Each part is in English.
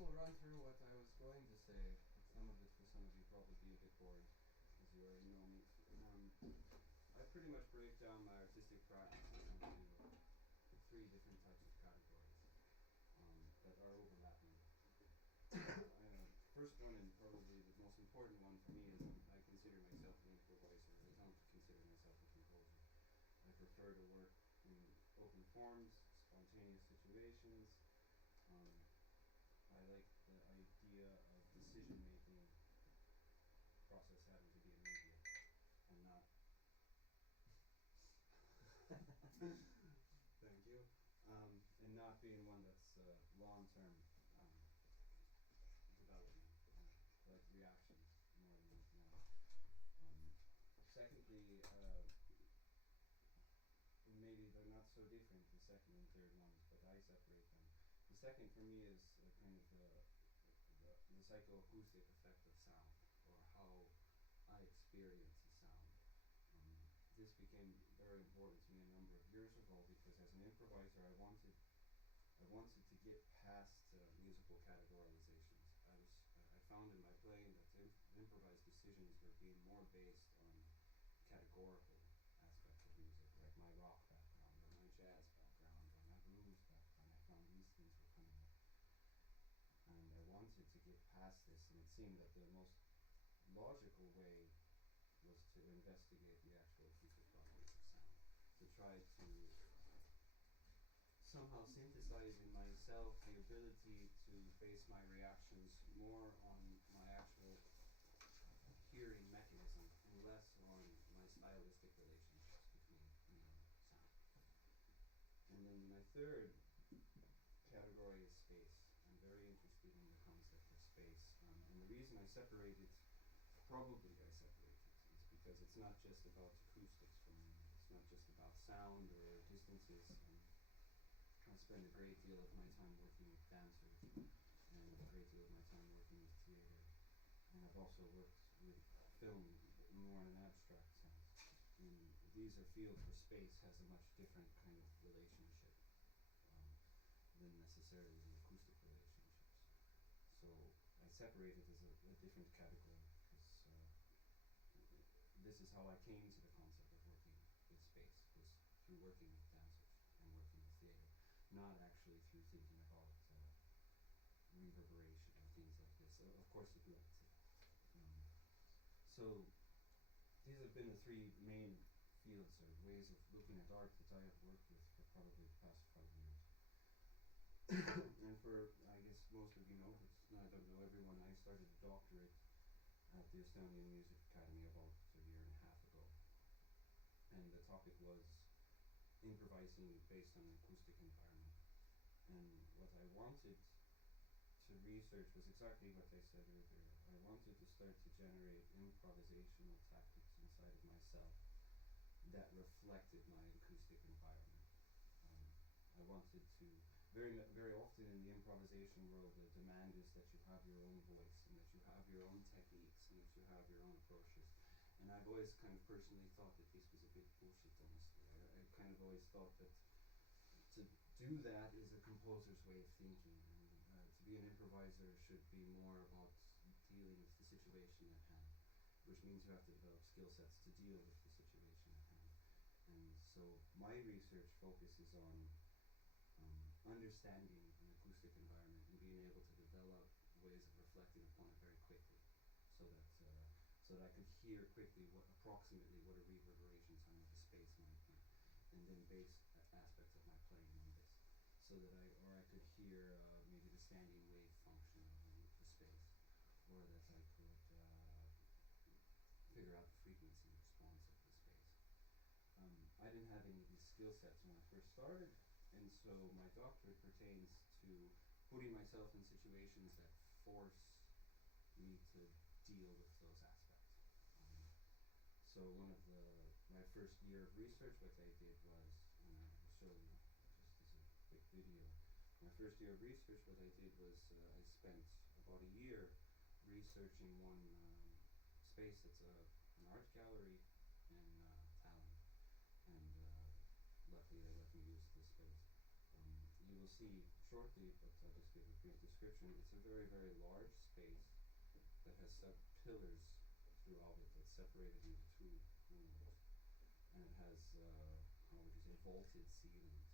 will run through what I was going to say. Some of it for some of you probably be a bit boring, as you already know me. I pretty much break down my artistic practices into three different types of categories that are overlapping. First one, and probably the most important one for me, is I consider myself an improviser. I don't consider myself a composer. I prefer to work in open forms, spontaneous situations. I like the idea of decision-making process having to be immediate and not thank you, and not being one that's long-term development, like reactions more than anything else. Secondly, maybe they're not so different, the second and third ones, but I separate them. The second for me is kind of the psychoacoustic effect of sound, or how I experience a sound. This became very important to me a number of years ago because as an improviser I wanted to get past musical categorizations. I found in my playing that improvised decisions were being more based on categorical aspects of music, like my rock background or my jazz background or my blues background. I found these things were coming up. And I wanted to get past this, and it seemed that the most logical way was to investigate the actual acoustic properties of sound, to try to somehow synthesize in myself the ability to base my reactions more on my actual hearing mechanism and less on my stylistic relationships between sound. And then my third category is space. I'm very interested in the concept of space, and the reason I separate it is because it's not just about acoustics for me. It's not just about sound or distances. I spend a great deal of my time working with dancers and a great deal of my time working with theater. And I've also worked with film more in an abstract sense. And these are fields where space has a much different kind of relationship than necessarily the acoustic relationships. So I separate it as a different category because this is how I came to the concept of working with space, was through working with dancers and working with theater, not actually through thinking about reverberation or things like this. Of course it led to that. So these have been the three main fields or ways of looking at art that I have worked with for probably the past 5 years. And for, I guess most of you know, but I don't know everyone, I started a doctorate at the Estonian Music Academy about a year and a half ago. And the topic was improvising based on an acoustic environment. And what I wanted to research was exactly what I said earlier. I wanted to start to generate improvisational tactics inside of myself that reflected my acoustic environment. I wanted to, very often in the improvisation world, the demand is that you have your own voice and that you have your own techniques and that you have your own approaches. And I've always kind of personally thought that this was a bit bullshit, honestly. I kind of always thought that to do that is a composer's way of thinking. And to be an improviser should be more about dealing with the situation at hand, which means you have to develop skill sets to deal with the situation at hand. And so my research focuses on understanding an acoustic environment and being able to develop ways of reflecting upon it very quickly, so that I could hear quickly approximately what a reverberation time of the space might be, and then base aspects of my playing on this, so that I could hear maybe the standing wave function of the space, or that I could figure out the frequency response of the space. I didn't have any of these skill sets when I first started, and so my doctorate pertains to putting myself in situations that force me to deal with those aspects. So my first year of research, what I did was, and I will show you just as a quick video, my first year of research, what I did was I spent about a year researching one space that's an art gallery in Tallinn, and luckily they let me use this space. You will see shortly, but I'll just give a brief description. It's a very, very large space that has pillars throughout it that's separated into two rooms, and it has how would you say, vaulted ceilings.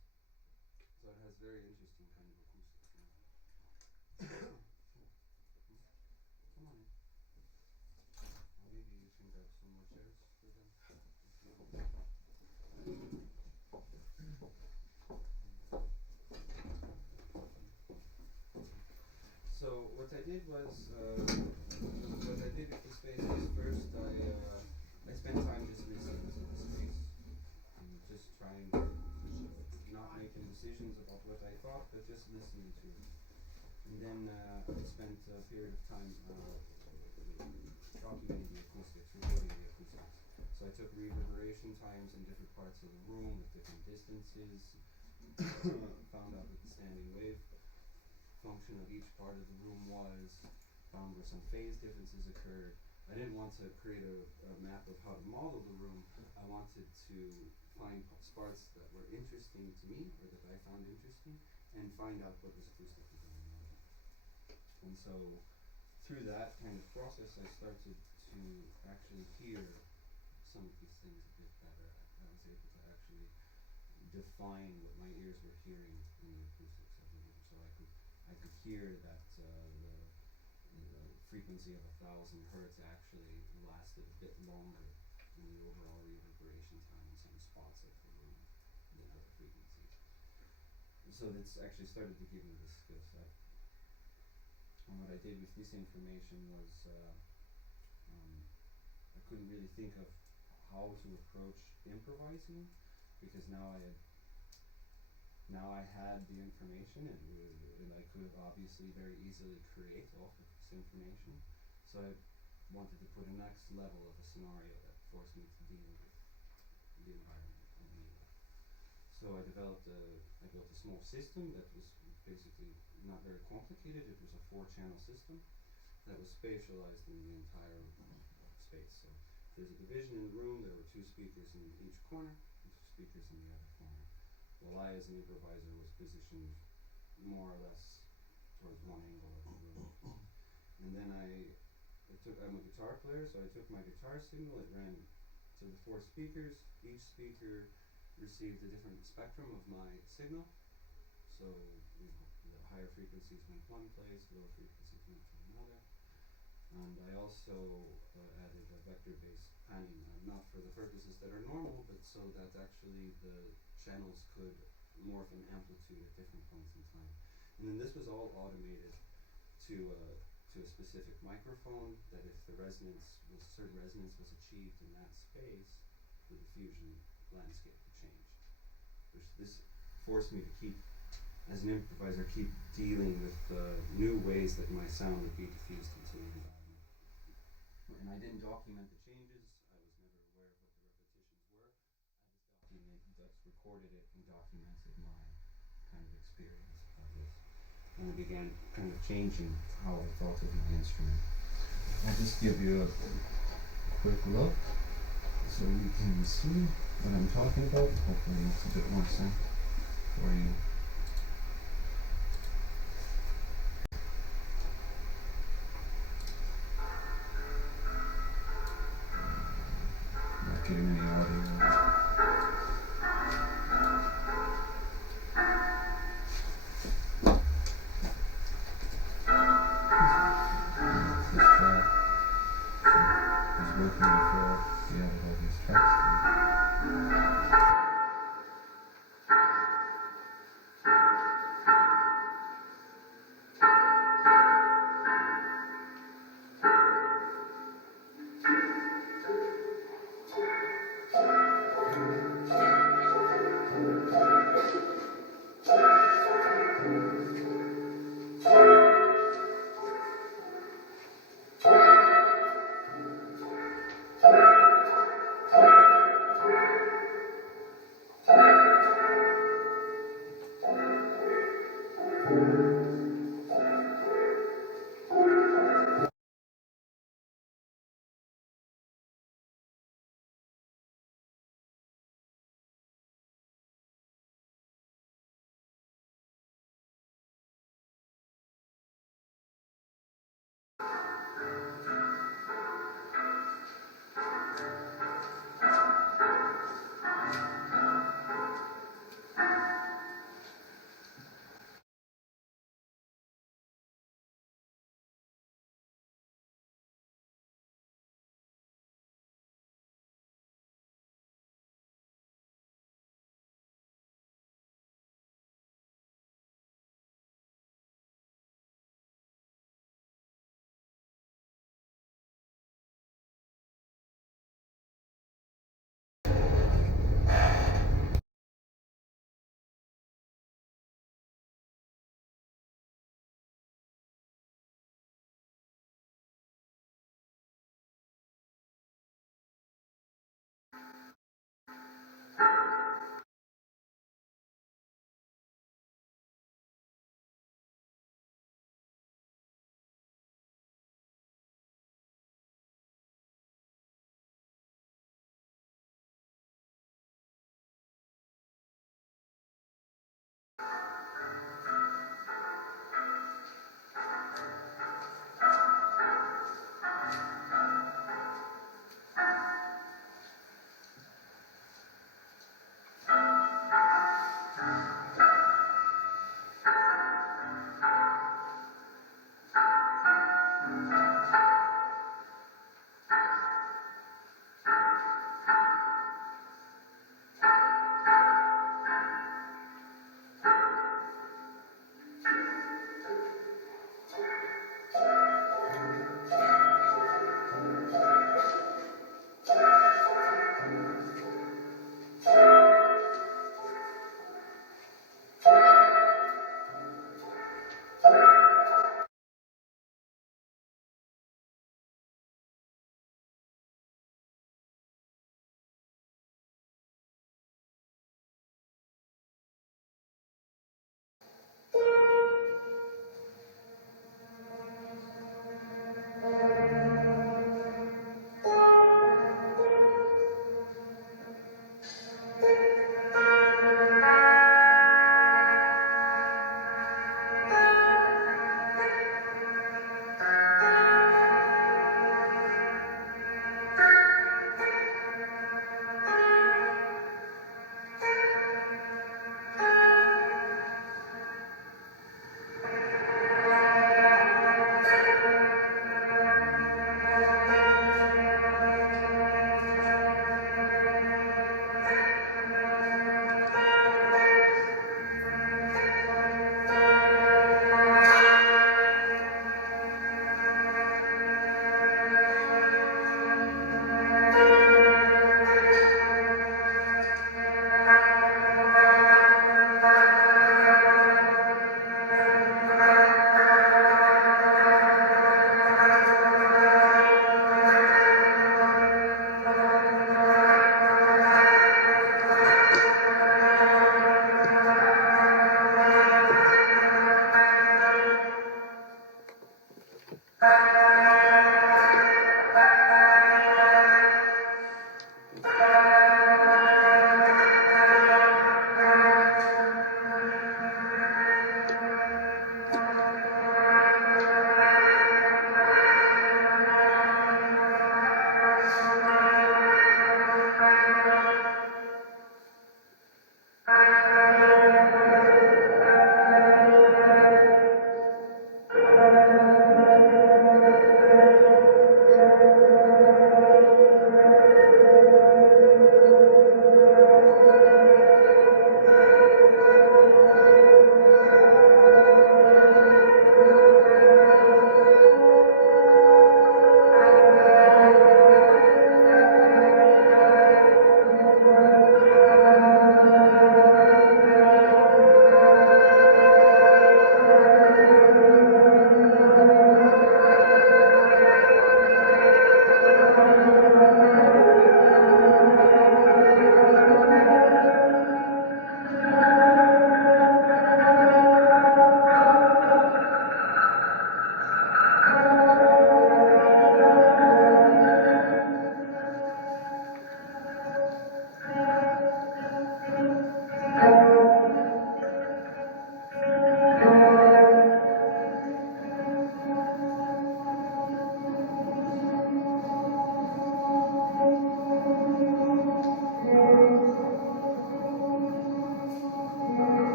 So it has very interesting kind of acoustics. Come on in. Maybe you can grab some more chairs for them. So what I did was, what I did with the space is first I spent time just listening to the space and just trying not making decisions about what I thought, but just listening to it. And then I spent a period of time documenting the acoustics, recording the acoustics. So I took reverberation times in different parts of the room with different distances, found out what the standing wave function of each part of the room was, found where some phase differences occurred. I didn't want to create a map of how to model the room. I wanted to find parts that were interesting to me, or that I found interesting, and find out what was acoustically going on. And so through that kind of process, I started to actually hear some of these things a bit better. I was able to actually define what my ears were hearing in the acoustics of the room. So I could hear that the frequency of 1,000 hertz actually lasted a bit longer in the overall reverberation time in some spots of the room than other frequencies. So this actually started to give me this skill set. And what I did with this information was I couldn't really think of how to approach improvising, because now I had the information, and I could have obviously very easily create off of this information. So I wanted to put a next level of a scenario that forced me to deal with the environment in a new way. So I built a small system that was basically not very complicated. It was a 4-channel system that was spatialized in the entire space. So there's a division in the room. There were 2 speakers in each corner, and 2 speakers in the other corner. While I, as an improviser, was positioned more or less towards one angle of the room. And then I'm a guitar player, so I took my guitar signal, it ran to the 4 speakers. Each speaker received a different spectrum of my signal. So the higher frequencies went one place, lower frequencies went to another. And I also added a vector-based panning, not for the purposes that are normal, but so that actually the channels could morph in amplitude at different points in time. And then this was all automated to a specific microphone, that if certain resonance was achieved in that space, the diffusion landscape would change. Which this forced me to as an improviser, keep dealing with new ways that my sound would be diffused into the environment. And I didn't document the changes. I was never aware of what the repetitions were. I just recorded it and documented my kind of experience of this. And I began kind of changing how I thought of my instrument. I'll just give you a quick look so you can see what I'm talking about. Hopefully it's a bit more sense for you. Not getting any audio.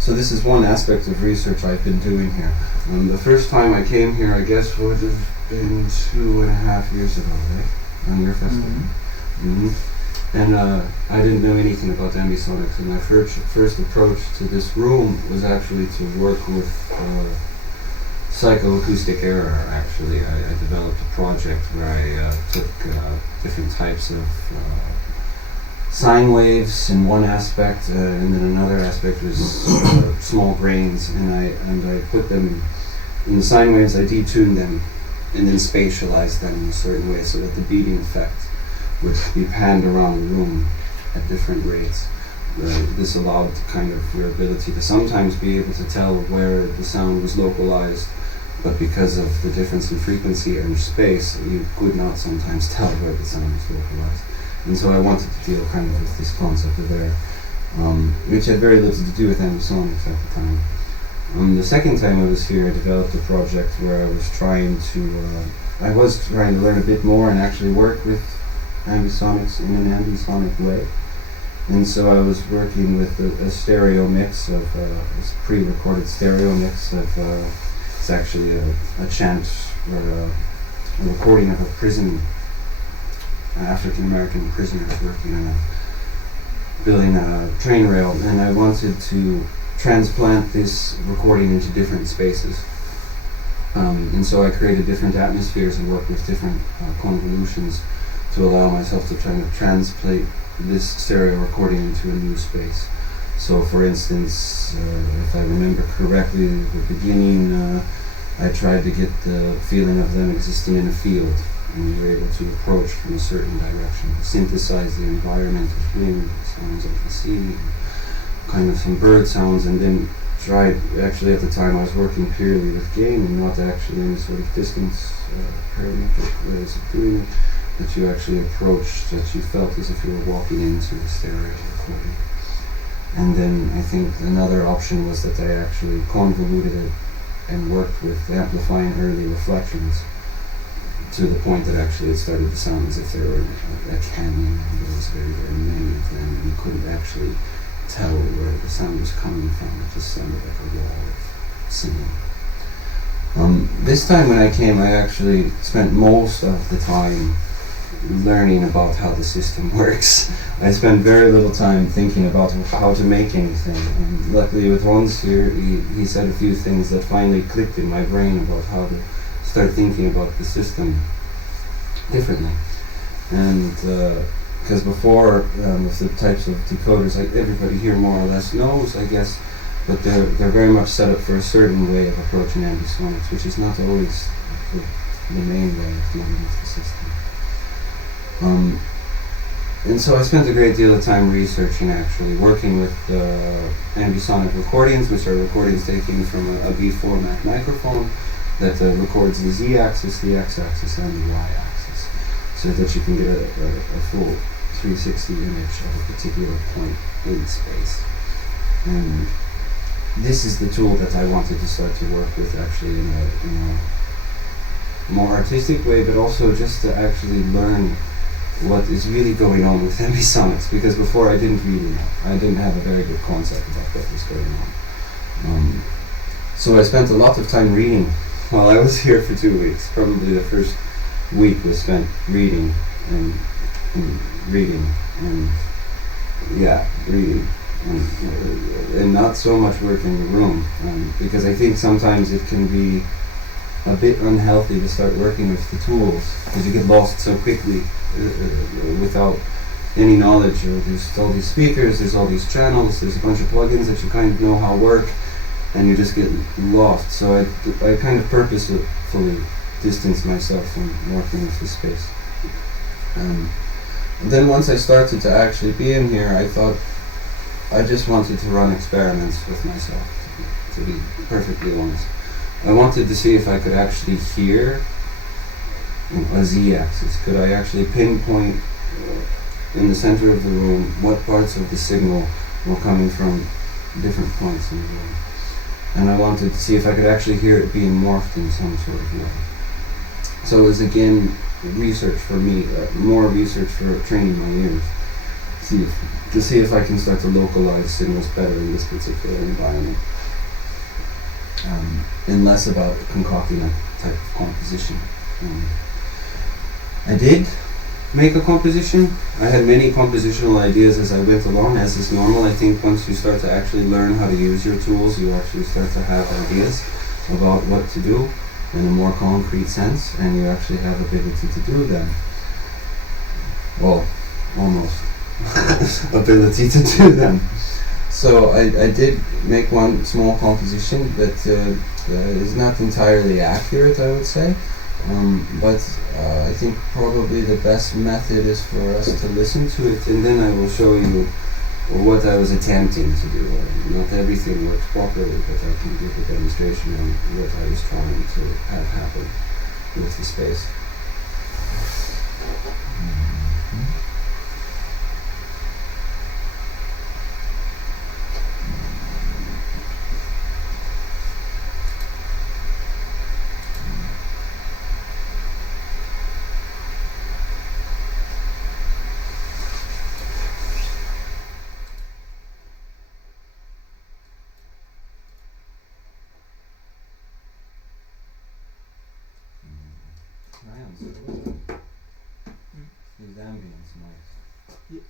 So this is one aspect of research I've been doing here. The first time I came here, I guess, would have been 2.5 years ago, right? On your festival. Mm-hmm. And I didn't know anything about ambisonics, and my first approach to this room was actually to work with psychoacoustic error. Actually, I developed a project where I took different types of sine waves in one aspect, and then another aspect was small grains, and I put them in the sine waves. I detuned them, and then spatialized them in a certain way so that the beating effect would be panned around the room at different rates. This allowed kind of your ability to sometimes be able to tell where the sound was localized, but because of the difference in frequency and space, you could not sometimes tell where the sound was localized. And so I wanted to deal kind of with this concept of air, which had very little to do with ambisonics at the time. The second time I was here, I developed a project where I was trying to learn a bit more and actually work with ambisonics in an ambisonic way. And so I was working with a stereo mix of this pre-recorded stereo mix of it's actually a chant or a recording of a prison, African American prisoners working on building a train rail, and I wanted to transplant this recording into different spaces. And so I created different atmospheres and worked with different convolutions to allow myself to kind of translate this stereo recording into a new space. So for instance, if I remember correctly, at the beginning I tried to get the feeling of them existing in a field, and we were able to approach from a certain direction, synthesize the environment of wind, sounds of the sea, kind of some bird sounds, and then tried, actually at the time I was working purely with gain and not actually any sort of distance parametric ways of doing it, that you actually approached, that you felt as if you were walking into the stereo recording. And then I think another option was that I actually convoluted it and worked with amplifying early reflections to the point that actually it started to sound as if there were a canyon, and there was very, very many of them, and you couldn't actually tell where the sound was coming from. It just sounded like a wall of singing. This time when I came, I actually spent most of the time learning about how the system works. I spent very little time thinking about how to make anything, and luckily with Hans here, he said a few things that finally clicked in my brain about how to start thinking about the system differently. And because before, with the types of decoders, like everybody here more or less knows, I guess, but they're very much set up for a certain way of approaching ambisonics, which is not always the main way of dealing with the system. And so I spent a great deal of time researching, actually, working with ambisonic recordings, which are recordings taken from a B format microphone that records the z-axis, the x-axis, and the y-axis, so that you can get a full 360 image of a particular point in space. And this is the tool that I wanted to start to work with, actually, in a more artistic way, but also just to actually learn what is really going on with ambisonics, because before I didn't really know. I didn't have a very good concept about what was going on. So I spent a lot of time reading while I was here for 2 weeks. Probably the first week was spent reading and reading and and not so much work in the room, because I think sometimes it can be a bit unhealthy to start working with the tools, because you get lost so quickly without any knowledge. There's all these speakers, there's all these channels, there's a bunch of plugins that you kind of know how work, and you just get lost. So I kind of purposefully distanced myself from working with this space. Then once I started to actually be in here, I thought I just wanted to run experiments with myself, to be perfectly honest. I wanted to see if I could actually hear a z-axis. Could I actually pinpoint in the center of the room what parts of the signal were coming from different points in the room? And I wanted to see if I could actually hear it being morphed in some sort of way. So it was again research for me, more research for training my ears, to see if I can start to localize signals better in this particular environment, and less about concocting a type of composition. I did make a composition. I had many compositional ideas as I went along, as is normal. I think once you start to actually learn how to use your tools, you actually start to have ideas about what to do in a more concrete sense, and you actually have ability to do them. Well, almost. Ability to do them. So I did make one small composition that is not entirely accurate, I would say. But I think probably the best method is for us to listen to it, and then I will show you what I was attempting to do. Not everything works properly, but I can give a demonstration on what I was trying to have happen with the space. These ambience mics. Yeah.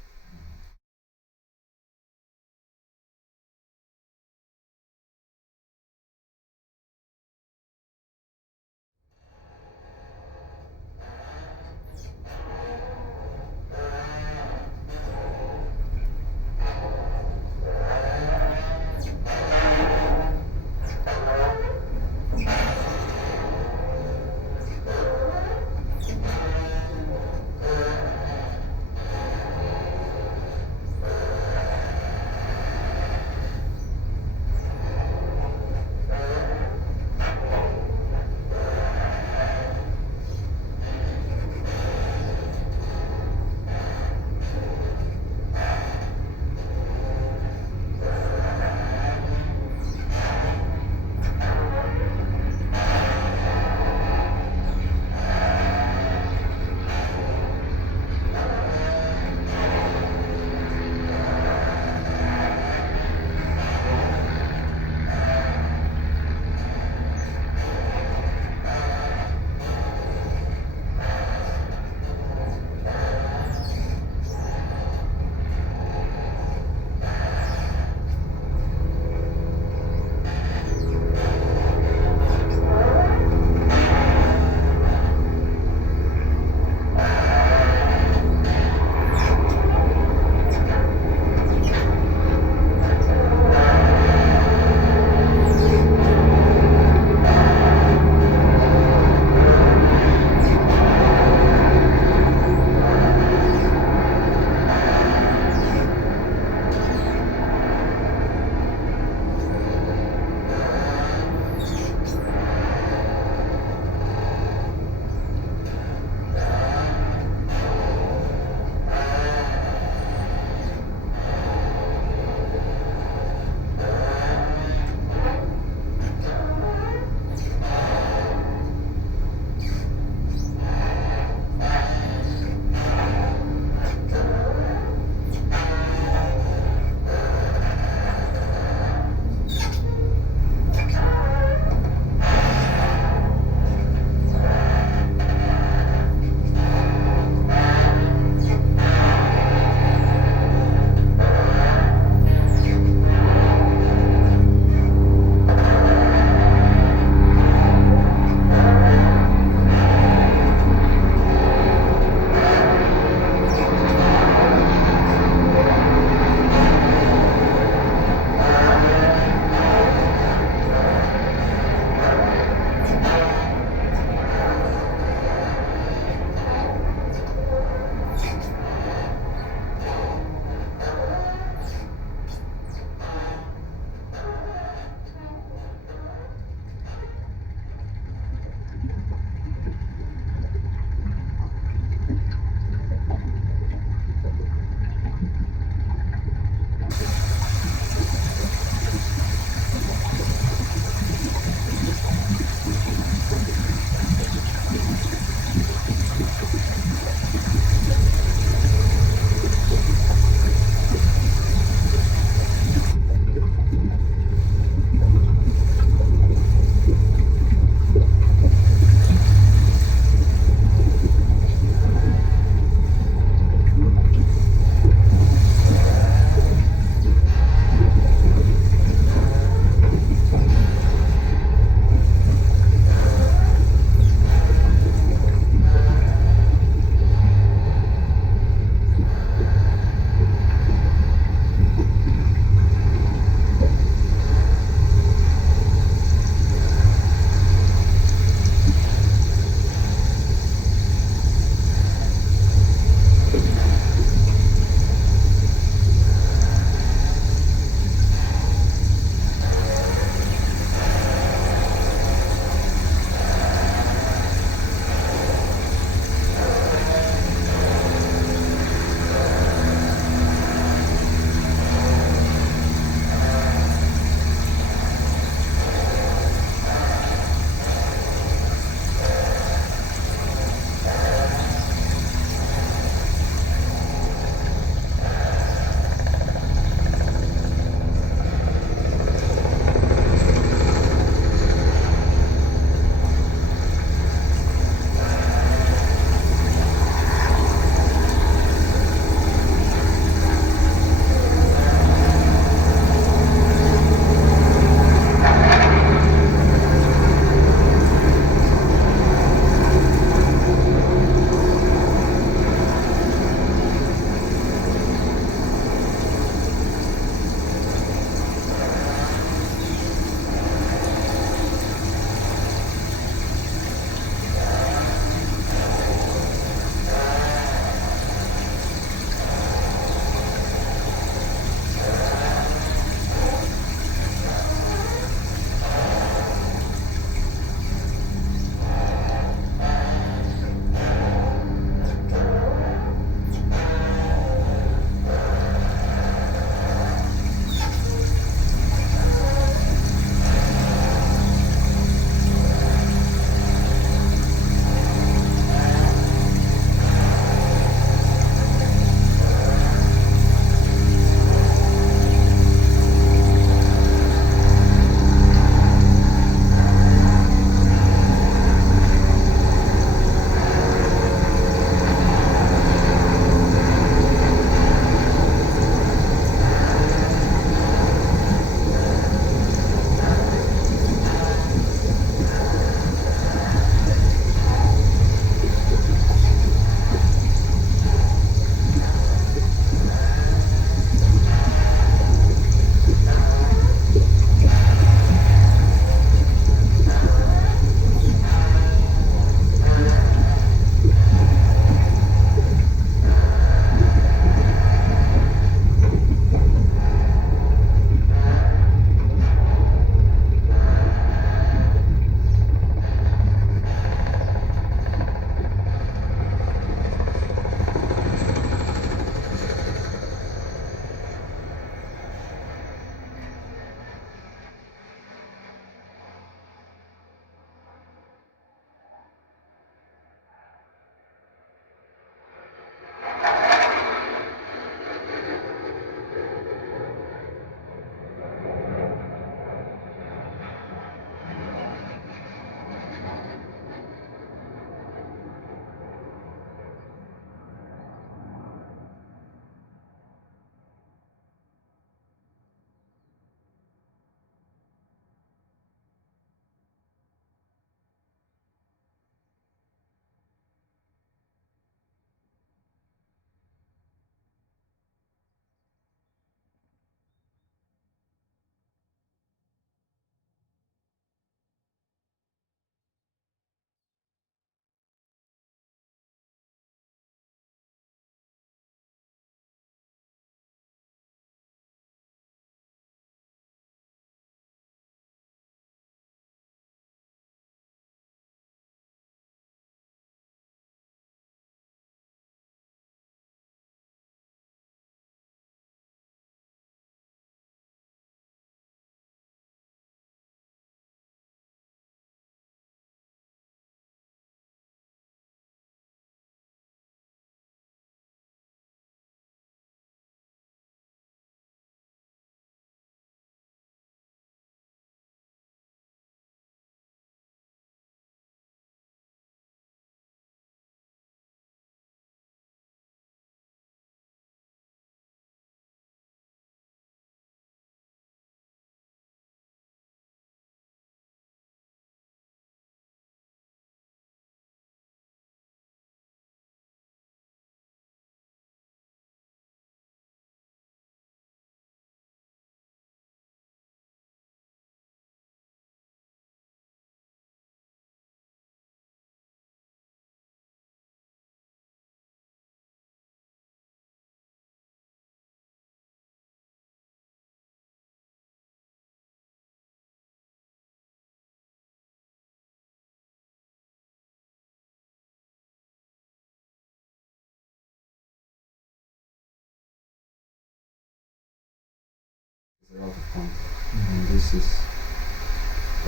They're out of context. And this is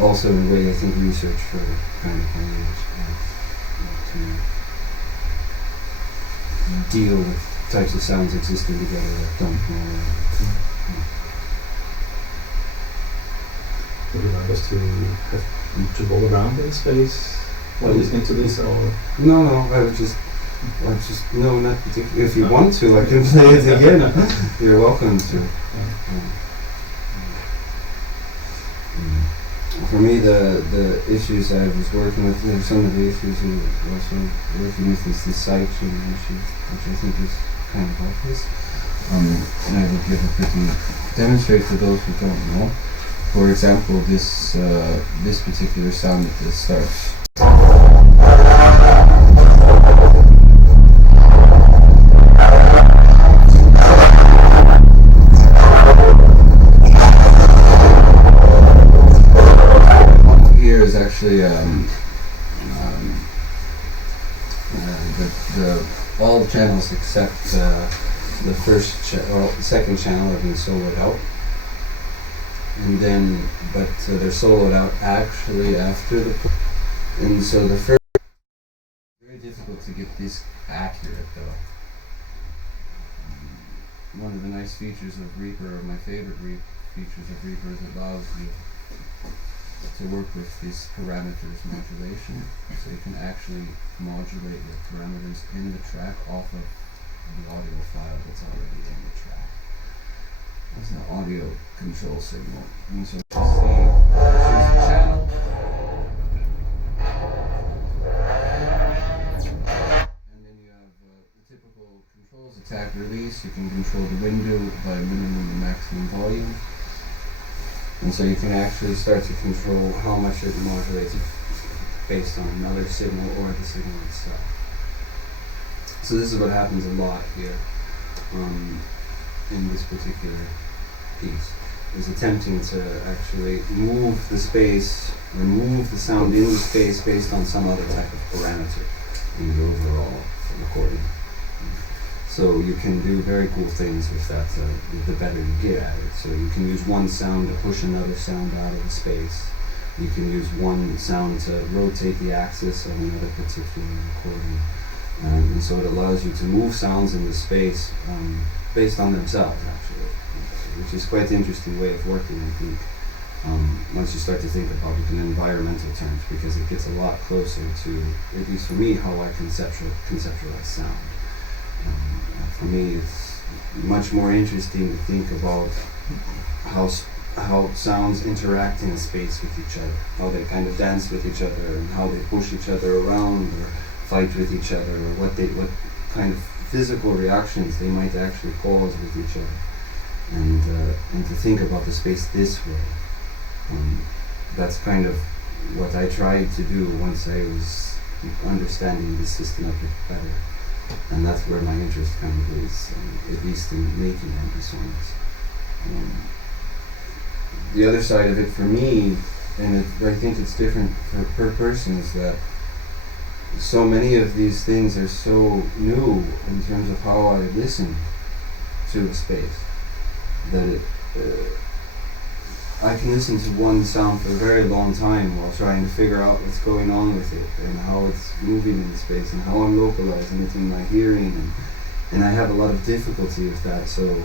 also in a way I think research for kind of language to deal with types of sounds existing together that don't know. Would you like us to roll around in space while listening to this, or? No, I just no, not particularly. If you want to, I can play it again. You're welcome to. For me, the issues I was working with, some of the issues we were also working with is the sight issue, which I think is kind of obvious. And I will give a pretty demonstrate for those who don't know. For example, this particular sound at the start. Here is actually all the channels except the second channel have been soloed out. And then, but they're soloed out actually after the, and so the first, very difficult to get this accurate though. One of the nice features of Reaper, or my favorite features of Reaper, is it allows you to work with these parameters modulation, so you can actually modulate the parameters in the track off of the audio file that's already in the track. That's an audio control signal. And so you see, choose the channel. And then you have the typical controls, attack, release. You can control the window by minimum and maximum volume. And so you can actually start to control how much it modulates based on another signal or the signal itself. So this is what happens a lot here. In this particular piece, is attempting to actually move the space, remove the sound in the space based on some other type of parameter in the overall recording. So you can do very cool things with that, the better you get at it. So you can use one sound to push another sound out of the space. You can use one sound to rotate the axis of another particular recording. And so it allows you to move sounds in the space based on themselves, actually, which is quite an interesting way of working, I think, once you start to think about it in environmental terms, because it gets a lot closer to, at least for me, how I conceptualize sound. For me, it's much more interesting to think about how sounds interact in a space with each other, how they kind of dance with each other, and how they push each other around, or fight with each other, or what kind of physical reactions they might actually cause with each other, and to think about the space this way. That's kind of what I tried to do once I was understanding the system a bit better, and that's where my interest kind of is, at least in making empty songs. The other side of it for me, and I think it's different per person, is that so many of these things are so new in terms of how I listen to a space that I can listen to one sound for a very long time while trying to figure out what's going on with it and how it's moving in the space and how I'm localizing it in my hearing, and I have a lot of difficulty with that. So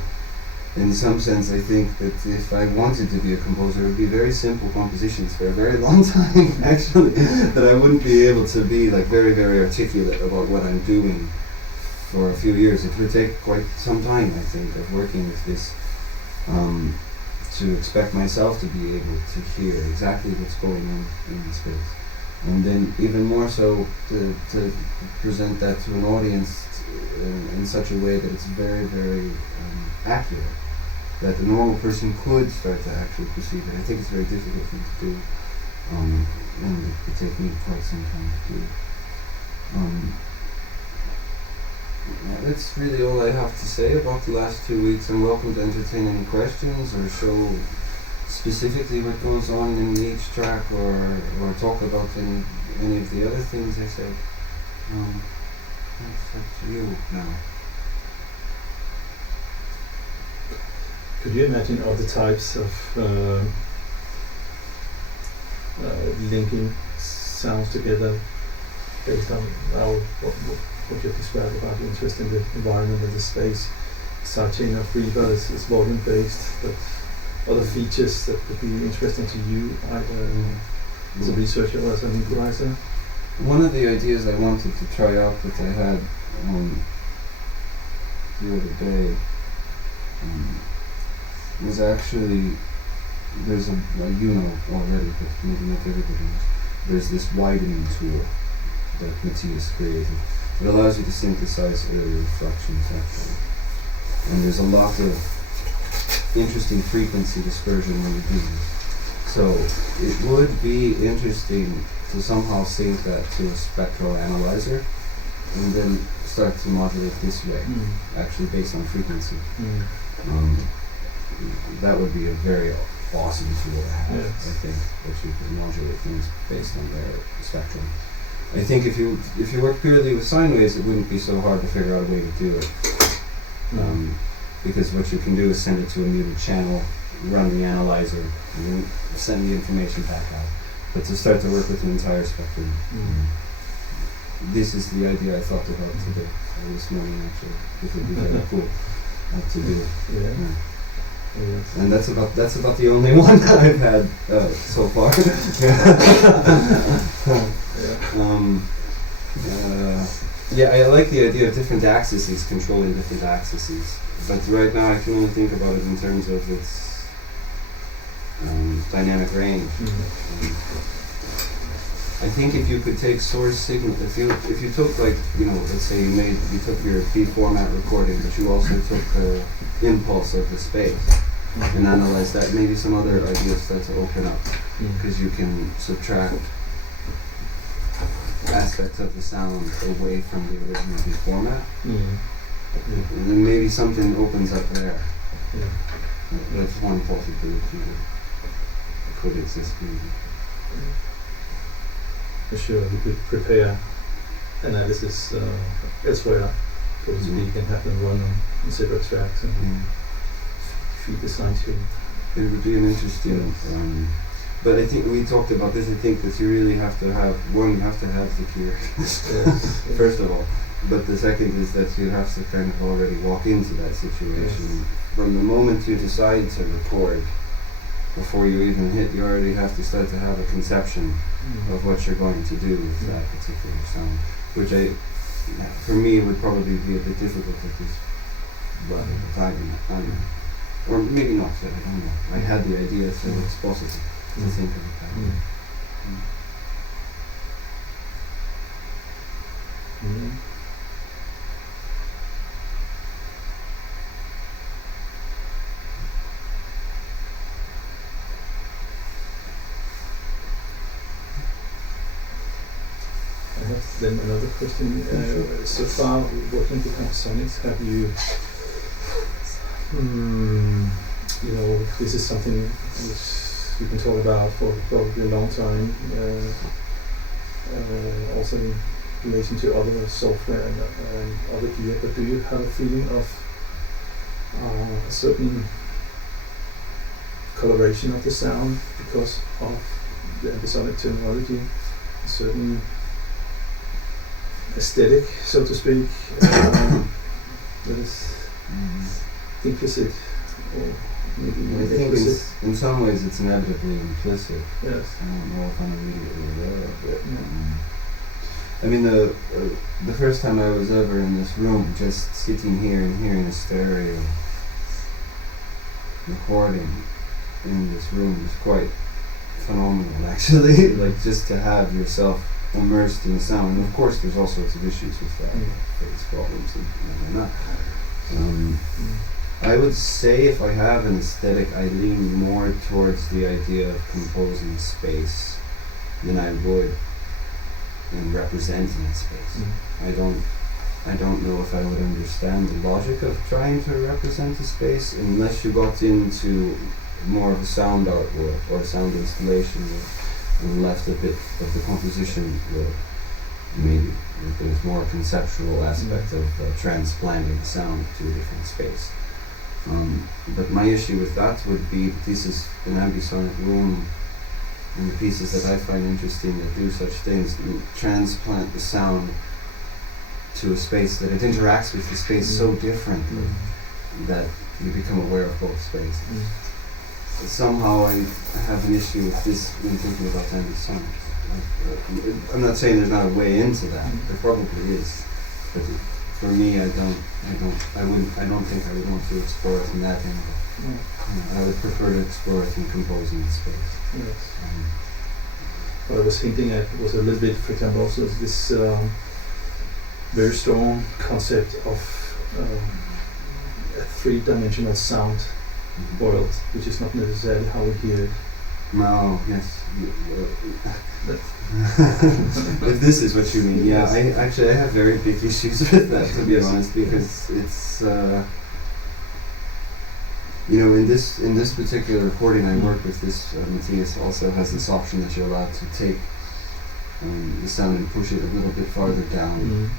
in some sense, I think that if I wanted to be a composer, it would be very simple compositions for a very long time, actually, that I wouldn't be able to be like very, very articulate about what I'm doing for a few years. It would take quite some time, I think, of working with this, to expect myself to be able to hear exactly what's going on in the space. And then even more so to present that to an audience in such a way that it's very, very accurate, that the normal person could start to actually perceive it. I think it's a very difficult thing to do, and it would take me quite some time to do. That's really all I have to say about the last 2 weeks. I'm welcome to entertain any questions or show specifically what goes on in each track, or talk about any of the other things I said. It's up to you now. Could you imagine other types of linking sounds together based on what you've described about the interest in the environment and the space? Sidechain of Reba is volume based, but other features that could be interesting to you either as a researcher or as an improviser? One of the ideas I wanted to try out that I had the other day was actually, there's you know already, but maybe not everybody knows, there's this widening tool that Matthias created. It allows you to synthesize early reflections actually. And there's a lot of interesting frequency dispersion when you do this. So it would be interesting to somehow sync that to a spectral analyzer and then start to modulate this way, actually based on frequency. That would be a very awesome tool to have, I think, that you could modulate things based on their spectrum. I think if you work purely with sine waves, it wouldn't be so hard to figure out a way to do it. Because what you can do is send it to a muted channel, run the analyzer, and then send the information back out. But to start to work with the entire spectrum, this is the idea I thought about today, or this morning actually. It would be very cool to do it. Yes. And that's about the only one that I've had so far. I like the idea of different axes controlling different axes, but right now I can only think about it in terms of its dynamic range. I think if you could take source signal, if you took, like, let's say you took your B format recording, but you also took the impulse of the space and analyze that, maybe some other ideas start to open up, because you can subtract aspects of the sound away from the original B format, and then maybe something opens up there. That's one possibility that could exist maybe. For sure, we could prepare analysis elsewhere, so to speak, and have them run on separate tracks and feed the science to. It would be an interesting, but I think we talked about this. I think that you really have to have you have to have the cure, first of all. But the second is that you have to kind of already walk into that situation. From the moment you decide to record, before you even hit, you already have to start to have a conception of what you're going to do with that particular sound, which for me, would probably be a bit difficult at this level of time. Or maybe not, I don't know. I had the idea, so it's possible to think of it that way. I have then another question. So far, working with Amazonics, have you, this is something which you can talk about for probably a long time, also in relation to other software and other gear, but do you have a feeling of a certain coloration of the sound because of the episodic terminology, a certain aesthetic, so to speak, that is implicit, or maybe I think implicit? in some ways it's inevitably implicit. Yes. I don't know if I'm immediately aware of it. I mean, the first time I was ever in this room, just sitting here and hearing a stereo recording in this room was quite phenomenal, actually. Like, just to have yourself immersed in sound. And of course there's all sorts of issues with that, face problems and that. I would say if I have an aesthetic, I lean more towards the idea of composing space than I would in representing space. I don't know if I would understand the logic of trying to represent a space unless you got into more of a sound artwork or a sound installation work and left a bit of the composition work. Maybe there's more conceptual aspect of transplanting the sound to a different space. But my issue with that would be, this is an ambisonic room, and the pieces that I find interesting that do such things transplant the sound to a space that it interacts with the space so differently that you become aware of both spaces. Somehow I have an issue with this when thinking about ambisonics. I'm not saying there's not a way into that. There probably is, but for me, I don't think I would want to explore it in that angle. I would prefer to explore it in composing the space. Yes. What I was hinting at was a little bit, for example, also this very strong concept of a three-dimensional sound world, which is not necessarily how we hear it. No, yes. If this is what you mean, yeah. I have very big issues with that, to be honest, because it's in this particular recording I work with, this Matthias also has this option that you're allowed to take the sound and push it a little bit farther down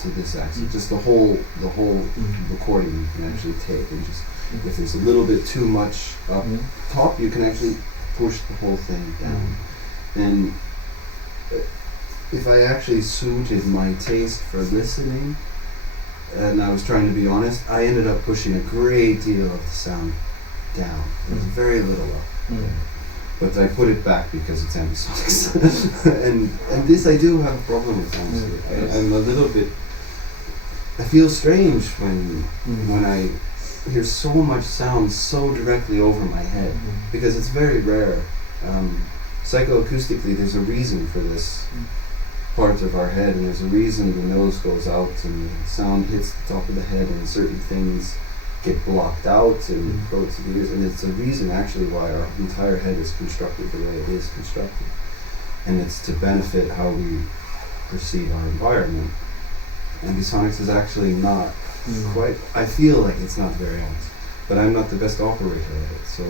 to this axis. Just the whole recording you can actually take, and just if there's a little bit too much up top, you can actually push the whole thing down. And if I actually suited my taste for listening, and I was trying to be honest, I ended up pushing a great deal of the sound down. There was very little up. But I put it back because it's ambisonics. and this I do have a problem with, honestly. I'm a little bit, I feel strange when I hear so much sound so directly over my head, because it's very rare. Psychoacoustically, there's a reason for this part of our head, and there's a reason the nose goes out and the sound hits the top of the head and certain things get blocked out and go to the ears, and it's a reason actually why our entire head is constructed the way it is constructed, and it's to benefit how we perceive our environment. Ambisonics is actually not quite, I feel like it's not very honest, but I'm not the best operator of it, so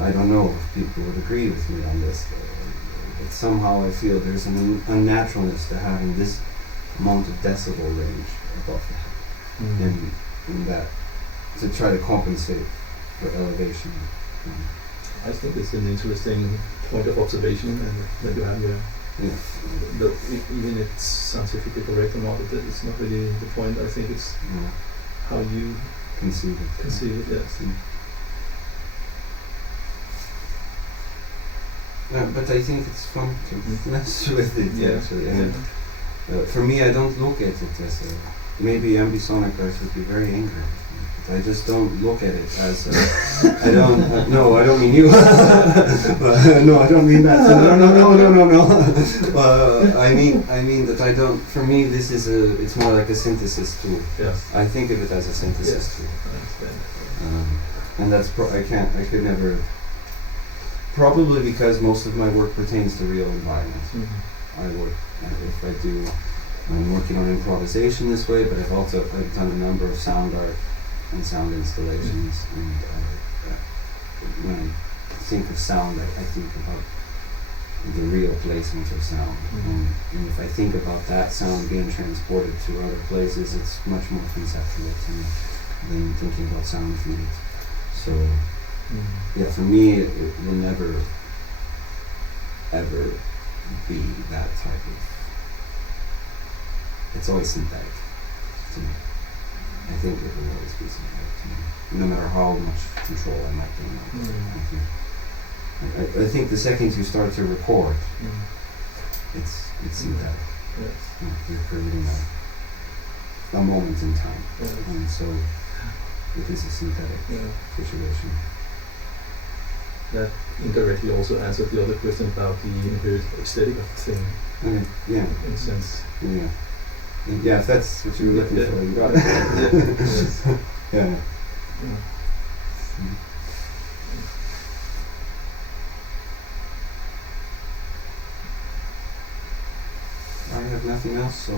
I don't know if people would agree with me on this. But somehow I feel there's an unnaturalness to having this amount of decibel range above the head, and that to try to compensate for elevation. I think it's an interesting point of observation that you have here. But even if it's scientifically correct or not, it's not really the point. I think it's how you conceive it. Yes. But I think it's fun to mess with it, actually. And for me, I don't look at it as maybe ambisonic guys would be very angry. But I just don't look at it as I don't. No, I don't mean you. No, I don't mean that. No. I mean that I don't. For me, this is it's more like a synthesis tool. Yes. I think of it as a synthesis tool. I understand. And that's I could never. Probably because most of my work pertains to real environments. I'm working on improvisation this way, but I've done a number of sound art and sound installations, and when I think of sound, I think about the real placement of sound, and if I think about that sound being transported to other places, it's much more conceptual to me than thinking about sound fields. So for me, it will never, ever be that type of. It's always synthetic to me. I think it will always be synthetic to me, no matter how much control I might gain. I think the second you start to record, it's synthetic. Yes. You're creating a moment in time, and so it is a synthetic situation. That indirectly also answered the other question about the inherent aesthetic of the thing. In a sense. Yeah, if that's what you were looking for, you got it. Yes. I have nothing else, so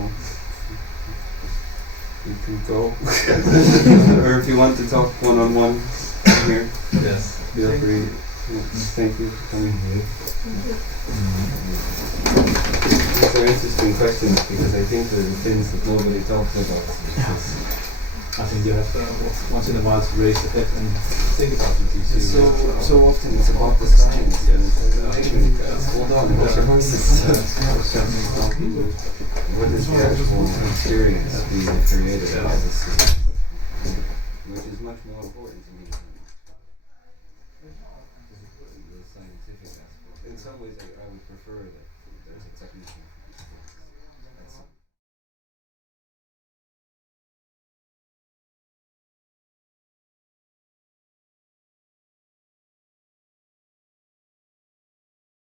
you can go. Or if you want to talk one-on-one here, feel free. Thank you for coming here. These are interesting questions because I think they're the things that nobody talks about. I think you have once in a while to raise the head and think about it. So often it's about the science. Hold on, what's your voices? What is the actual experience being created by this system? Which is much more important to me than the scientific aspect. In some ways, I would prefer that there's a technical